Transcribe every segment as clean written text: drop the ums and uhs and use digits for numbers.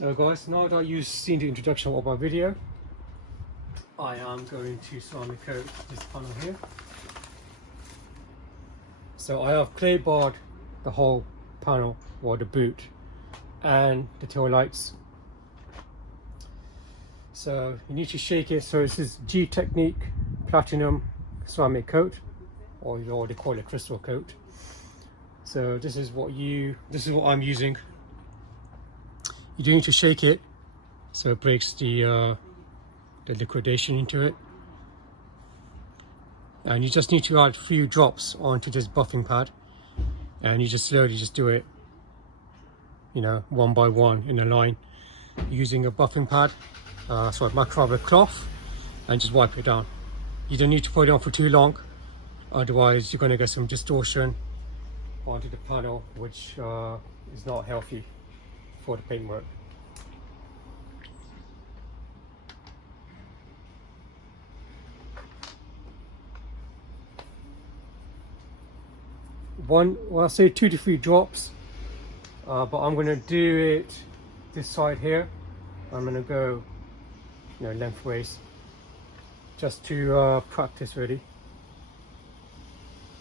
Guys, now that you've seen the introduction of my video, I am going to ceramic coat this panel here. So I have clay barred the whole panel, or the boot, and the tail lights. So you need to shake it. So this is G Technique Platinum ceramic coat, or they call it crystal coat. So this is what I'm using. You do need to shake it so it breaks the liquidation into it, and you just need to add a few drops onto this buffing pad, and you just slowly just do it, you know, one by one in a line using a buffing pad, so microfiber cloth, and just wipe it down. You don't need to put it on for too long, otherwise you're going to get some distortion onto the panel, which is not healthy for the paintwork. Well, I say 2 to 3 drops, but I'm going to do it this side here. I'm going to go, you know, lengthways, just to practice really.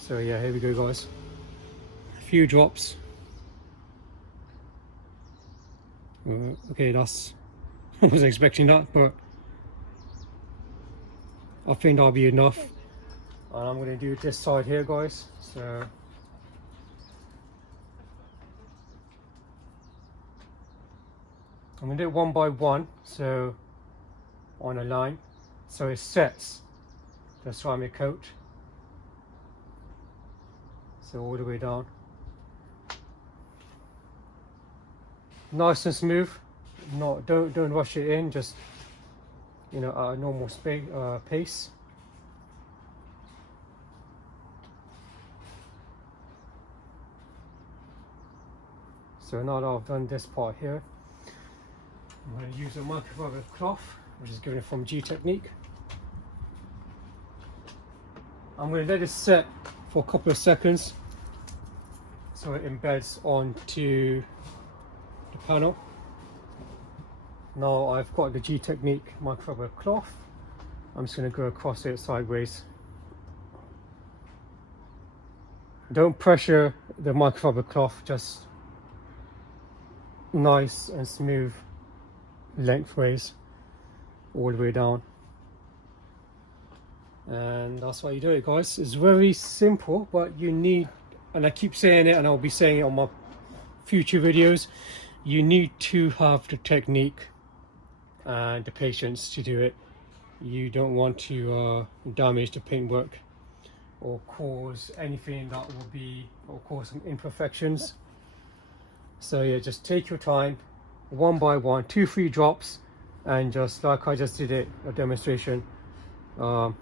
So yeah, here we go, guys. A few drops. Okay, that's I wasn't expecting that, but I think that'll be enough. And I'm going to do this side here, guys. So I'm going to do it one by one, so on a line, so it sets the ceramic coat, so all the way down, nice and smooth. Don't rush it in, just, you know, at a normal pace. So now that I've done this part here, I'm going to use a microfiber cloth, which is given from G Technique. I'm going to let it set for a couple of seconds so it embeds onto the panel. Now I've got the G Technique microfiber cloth. I'm just going to go across it sideways. Don't pressure the microfiber cloth, just nice and smooth lengthways all the way down, and that's why you do it, guys. It's very simple, but you need, and I keep saying it and I'll be saying it on my future videos, you need to have the technique and the patience to do it. You don't want to damage the paintwork or cause anything that will be, or cause some imperfections. So yeah, just take your time, one by one, 2-3 drops, and just like I just did it, a demonstration to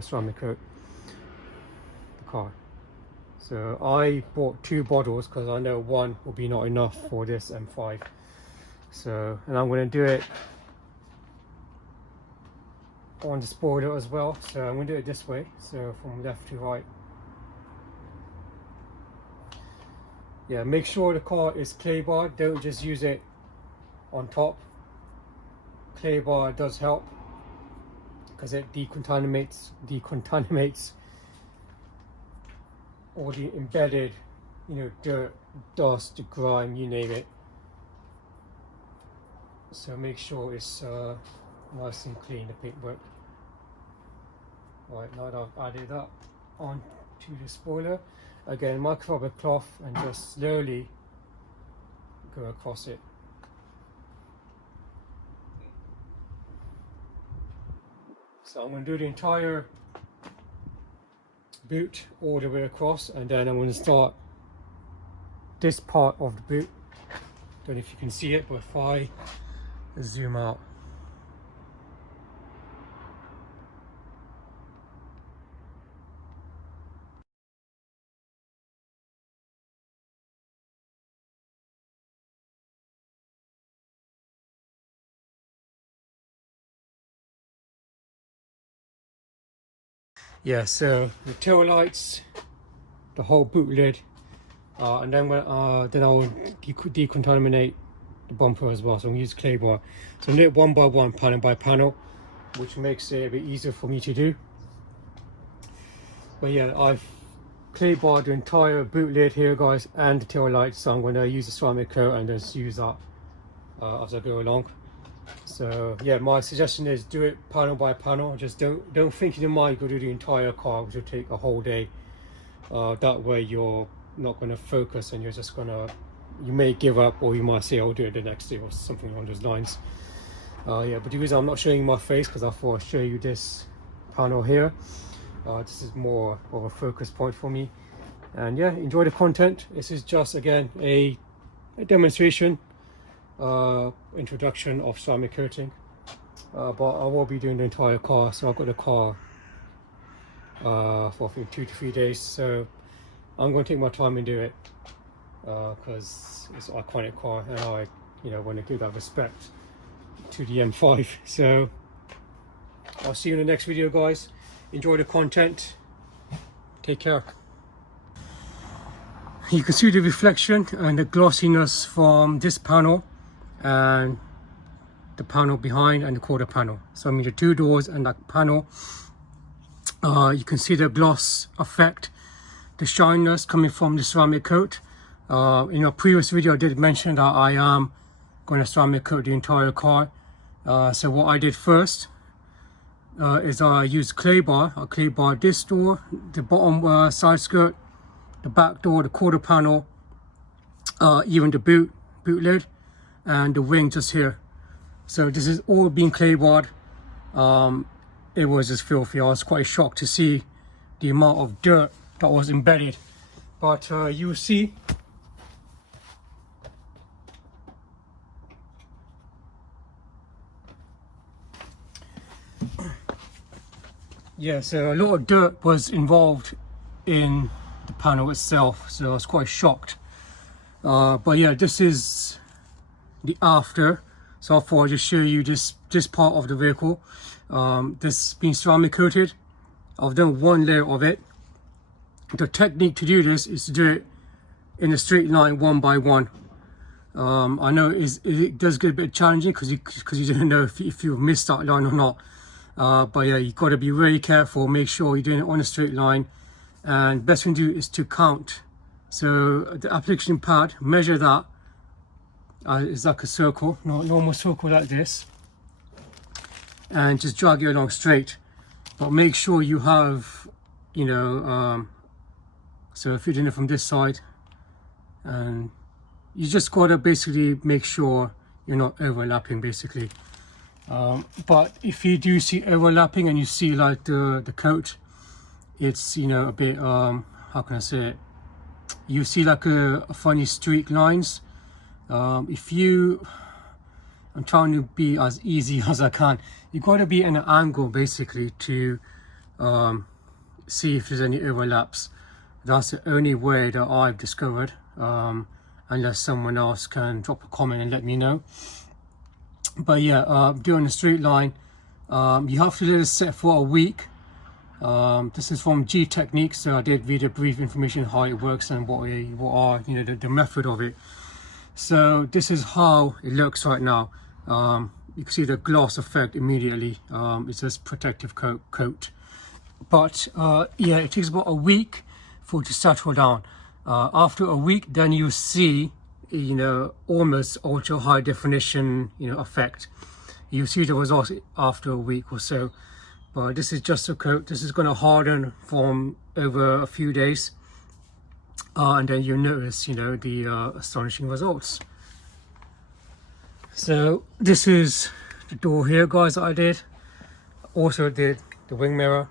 ceramic coat the car. So I bought 2 bottles because I know one will be not enough for this M5. So, and I'm going to do it on the spoiler as well. So I'm going to do it this way, so from left to right. Yeah, make sure the car is clay barred, don't just use it on top. Clay bar does help because it decontaminates all the embedded, you know, dirt, dust, grime, you name it. So make sure it's nice and clean, the paintwork. Right, now that I've added that on to the spoiler, again microfiber cloth, and just slowly go across it. So I'm going to do the entire boot all the way across, and then I'm going to start this part of the boot. Don't know if you can see it, but if I zoom out, yeah, so the tail lights, the whole boot lid, and then I'll decontaminate the bumper as well. So I'm gonna use clay bar. So I'm doing it one by one, panel by panel, which makes it a bit easier for me to do. But yeah, I've clay barred the entire boot lid here, guys, and the tail light. So I'm going to use the ceramic coat and just use that as I go along. So yeah, my suggestion is do it panel by panel. Just don't think you might go do the entire car, which will take a whole day. That way you're not going to focus, and you're just gonna, you may give up, or you might say I'll do it the next day or something along those lines. Yeah, but the reason I'm not showing you my face, because I thought I'd show you this panel here. This is more of a focus point for me. And yeah, enjoy the content. This is just, again, a demonstration, introduction of ceramic coating. But I will be doing the entire car. So I've got the car for I think 2 to 3 days. So I'm going to take my time and do it, because it's an iconic car, and I, want to give that respect to the M5. So I'll see you in the next video, guys. Enjoy the content. Take care. You can see the reflection and the glossiness from this panel and the panel behind and the quarter panel. So I mean the two doors and that panel. You can see the gloss effect, the shininess coming from the ceramic coat. In a previous video I did mention that I am going to ceramic coat the entire car. So what I did first is I used clay bar. I clay bar this door, the bottom side skirt, the back door, the quarter panel, even the boot lid, and the wing just here. So this is all being clay barred. It was just filthy. I was quite shocked to see the amount of dirt that was embedded, but you will see. Yeah, so a lot of dirt was involved in the panel itself, so I was quite shocked. But yeah, this is the after. So I thought I'd just show you this part of the vehicle. This being ceramic coated. I've done one layer of it. The technique to do this is to do it in a straight line, one by one. I know it does get a bit challenging because you don't know if you've missed that line or not. But yeah, you've got to be really careful. Make sure you're doing it on a straight line, and best thing to do is to count. So the application pad, measure that. It's like a circle, normal circle like this, and just drag it along straight. But make sure you have, so if you're doing it from this side, and you just got to basically make sure you're not overlapping, basically. But if you do see overlapping and you see like the coat, it's a bit how can I say it, you see like a funny streak lines. I'm trying to be as easy as I can. You got to be in an angle basically to see if there's any overlaps. That's the only way that I've discovered, unless someone else can drop a comment and let me know. But yeah, doing a straight line, you have to let it set for a week. This is from G Technique, so I did read a brief information how it works and what are the method of it. So this is how it looks right now. You can see the gloss effect immediately. It's just protective coat. But yeah, it takes about a week for it to settle down. After a week, then you see almost ultra high definition effect. You see the results after a week or so. But this is just a coat. This is going to harden from over a few days, and then you'll notice the astonishing results. So this is the door here, guys, that I did. Also did the wing mirror.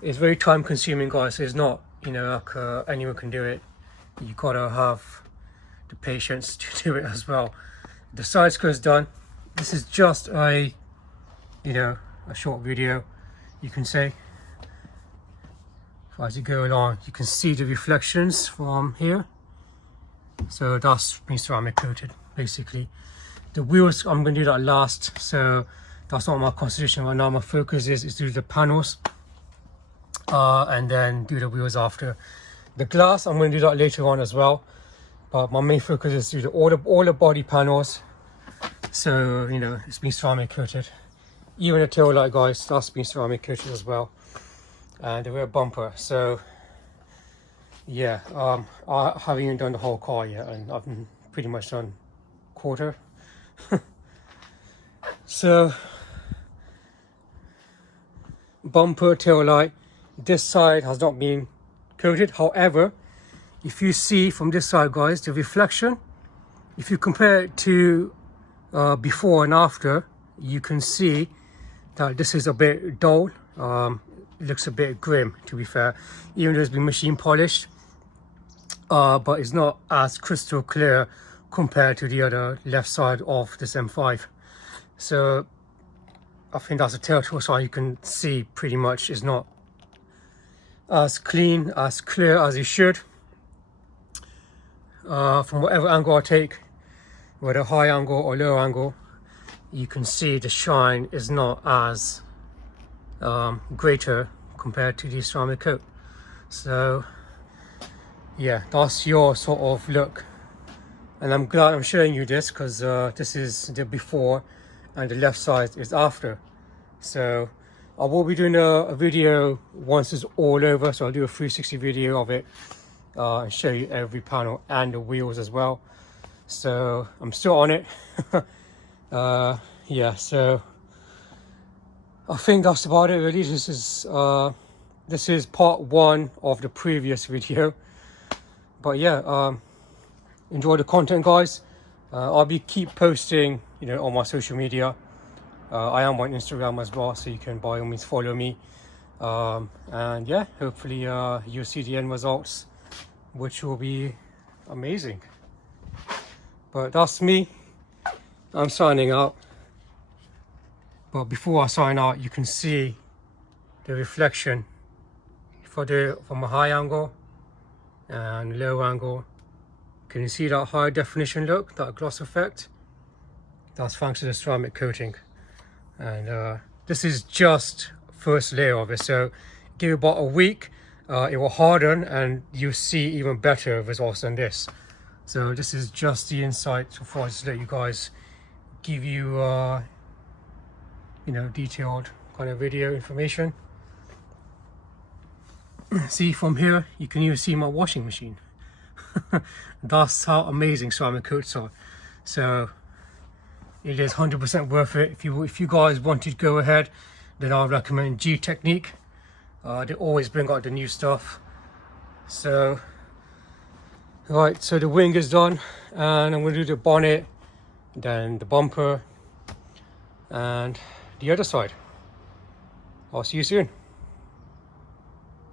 It's very time consuming, guys. It's not like anyone can do it. You gotta have the patience to do it as well. The side skirt's done. This is just a short video, you can say. As you go along, you can see the reflections from here. So that's been ceramic coated basically. The wheels, I'm going to do that last, so that's not my concentration right now. My focus is to do the panels and then do the wheels after. The glass, I'm going to do that later on as well. but my main focus is to do all the body panels. So you know, it's been ceramic coated. Even the tail light, guys, that's been ceramic coated as well, and the rear bumper. So yeah, I haven't even done the whole car yet, and I've pretty much done quarter. So bumper, tail light, this side has not been coated. However, if you see from this side, guys, the reflection, if you compare it to before and after, you can see that this is a bit dull. It looks a bit grim, to be fair, even though it's been machine polished, but it's not as crystal clear compared to the other left side of this M5. So I think that's a telltale sign. You can see pretty much it's not as clean, as clear as it should. From whatever angle I take, whether high angle or low angle, you can see the shine is not as greater compared to the ceramic coat. So yeah, that's your sort of look, and I'm glad I'm showing you this, because this is the before and the left side is after. So I will be doing a video once it's all over, so I'll do a 360 video of it and show you every panel and the wheels as well. So I'm still on it. Yeah, so I think that's about it really. This is part one of the previous video, but yeah, enjoy the content, guys. I'll be keep posting, you know, on my social media. I am on Instagram as well, so you can by all means follow me, and yeah, hopefully you'll see the end results, which will be amazing. But that's me. I'm signing out. But before I sign out, you can see the reflection from a high angle and low angle. Can you see that high definition look, that gloss effect? That's thanks to the ceramic coating. And this is just first layer of it, so give it about a week, it will harden and you'll see even better results than this. So this is just the inside, so far just let you guys give you you know, detailed kind of video information. See, from here you can even see my washing machine. That's how amazing ceramic coats are. So it is 100% worth it. If you guys want to go ahead, then I'll recommend G Technique. They always bring out the new stuff. So right, so the wing is done, and I'm going to do the bonnet, then the bumper, and the other side. I'll see you soon.